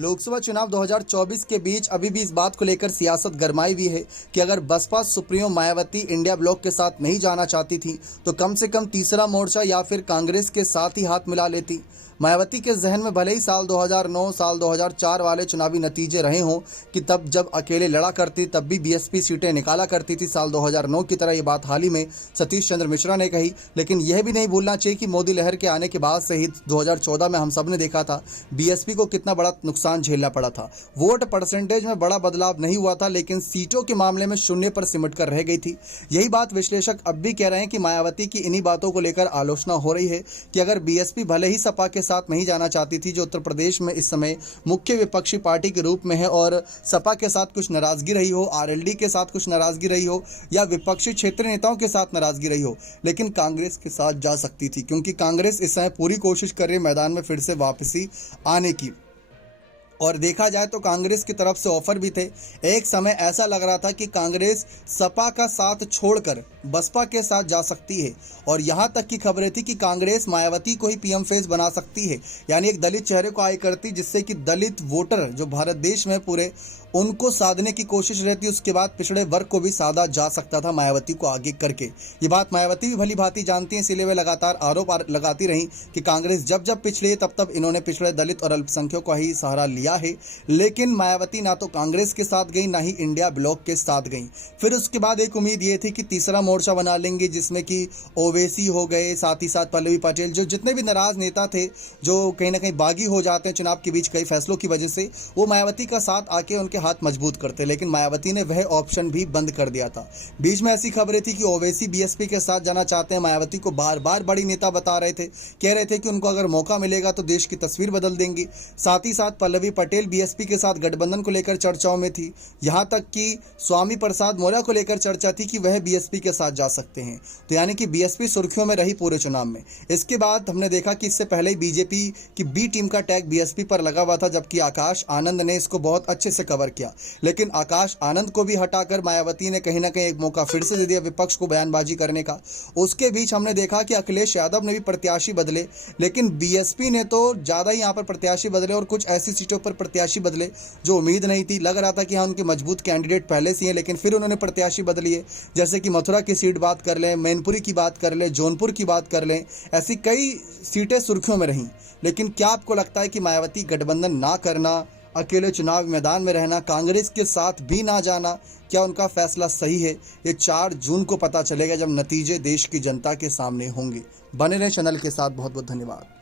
लोकसभा चुनाव 2024 के बीच अभी भी इस बात को लेकर सियासत गरमाई हुई है कि अगर Baspa supremo Mayawati India bloc के साथ नहीं जाना चाहती थी तो कम से कम तीसरा मोर्चा या फिर कांग्रेस के साथ ही हाथ मिला लेती। मायावती के जहन में भले ही साल 2009 साल 2004 वाले चुनावी नतीजे रहे हों कि तब जब अकेले लड़ा करती तब भी बीएसपी सीटें निकाला करती थी साल 2009 की तरह। ये बात हाल ही में सतीश चंद्र मिश्रा ने कही। लेकिन यह भी नहीं भूलना चाहिए कि मोदी लहर के आने के बाद से ही 2014 में हम सब ने देखा था बीएसपी को कितना बड़ा नुकसान झेलना पड़ा था। वोट परसेंटेज में बड़ा बदलाव नहीं हुआ था लेकिन सीटों के मामले में शून्य पर सिमट कर रह गई थी। यही बात विश्लेषक अब भी कह रहे हैं कि मायावती की इन्हीं बातों को लेकर आलोचना हो रही है कि अगर बीएसपी भले ही सपा के साथ नहीं जाना चाहती थी जो उत्तर प्रदेश में इस समय मुख्य विपक्षी पार्टी के रूप में है, और सपा के साथ कुछ नाराजगी रही हो, आरएलडी के साथ कुछ नाराजगी रही हो या विपक्षी क्षेत्र नेताओं के साथ नाराजगी रही हो, लेकिन कांग्रेस के साथ जा सकती थी क्योंकि कांग्रेस इस समय पूरी कोशिश कर रही है मैदान में फिर से वापसी आने की। और देखा जाए तो कांग्रेस की तरफ से ऑफर भी थे। एक समय ऐसा लग रहा था कि कांग्रेस सपा का साथ छोड़कर बसपा के साथ जा सकती है और यहां तक की खबरें थी कि कांग्रेस मायावती को ही पीएम फेस बना सकती है, यानी एक दलित चेहरे को आगे करती जिससे कि दलित वोटर जो भारत देश में पूरे उनको साधने की कोशिश रहती। उसके बाद पिछड़े वर्ग को भी साधा जा सकता था मायावती को आगे करके। ये बात मायावती भी भली भांति जानती हैं, इसीलिए वे लगातार आरोप लगाती रहीं कि कांग्रेस जब जब पिछड़ी तब तब इन्होंने पिछड़े दलित और अल्पसंख्यकों का ही सहारा लिया है। लेकिन मायावती ना तो कांग्रेस के साथ गई ना ही इंडिया ब्लॉक के साथ गई। फिर उसके बाद एक उम्मीद ये थी कि तीसरा मोर्चा बना लेंगे जिसमें कि ओवैसी हो गए, साथ ही साथ पल्लवी पटेल, जो जितने भी नाराज नेता थे जो कहीं ना कहीं बागी हो जाते हैं चुनाव के बीच कई फैसलों की वजह से, वो मायावती का साथ आके उनके हाथ मजबूत करते। लेकिन मायावती ने वह ऑप्शन भी बंद कर दिया था। बीच में ऐसी खबरें थी कि ओवैसी बीएसपी के साथ जाना चाहते हैं। मायावती को बार बार बड़ी नेता बता रहे थे, कह रहे थे कि उनको अगर मौका मिलेगा तो देश की तस्वीर बदल देंगी। साथ ही साथ पल्लवी पटेल बीएसपी के साथ गठबंधन को लेकर चर्चाओं में थी। यहां तक कि स्वामी प्रसाद मौर्य को लेकर चर्चा थी कि वह बीएसपी के साथ जा सकते हैं। तो यानी कि बीएसपी सुर्खियों में रही पूरे चुनाव में। इसके बाद हमने देखा कि इससे पहले ही बीजेपी की बी टीम का टैग बीएसपी पर लगा हुआ था, जबकि आकाश आनंद ने इसको बहुत अच्छे से कवर किया। लेकिन आकाश आनंद को भी हटाकर मायावती ने कहीं ना कहीं एक मौका फिर से दे दिया विपक्ष को बयानबाजी करने का। उसके बीच हमने देखा कि अखिलेश यादव ने भी प्रत्याशी बदले, लेकिन बीएसपी ने तो ज़्यादा ही यहाँ पर प्रत्याशी बदले और कुछ ऐसी सीटों पर प्रत्याशी बदले जो उम्मीद नहीं थी। लग रहा था कि हाँ उनके मजबूत कैंडिडेट पहले से हैं, लेकिन फिर उन्होंने प्रत्याशी बदली है। जैसे कि मथुरा की सीट बात कर लें, मैनपुरी की बात कर लें, जौनपुर की बात कर लें, ऐसी कई सीटें सुर्खियों में रहीं। लेकिन क्या आपको लगता है कि मायावती गठबंधन ना करना, अकेले चुनाव मैदान में रहना, कांग्रेस के साथ भी ना जाना, क्या उनका फैसला सही है? ये 4 जून को पता चलेगा जब नतीजे देश की जनता के सामने होंगे। बने रहें चैनल के साथ। बहुत बहुत धन्यवाद।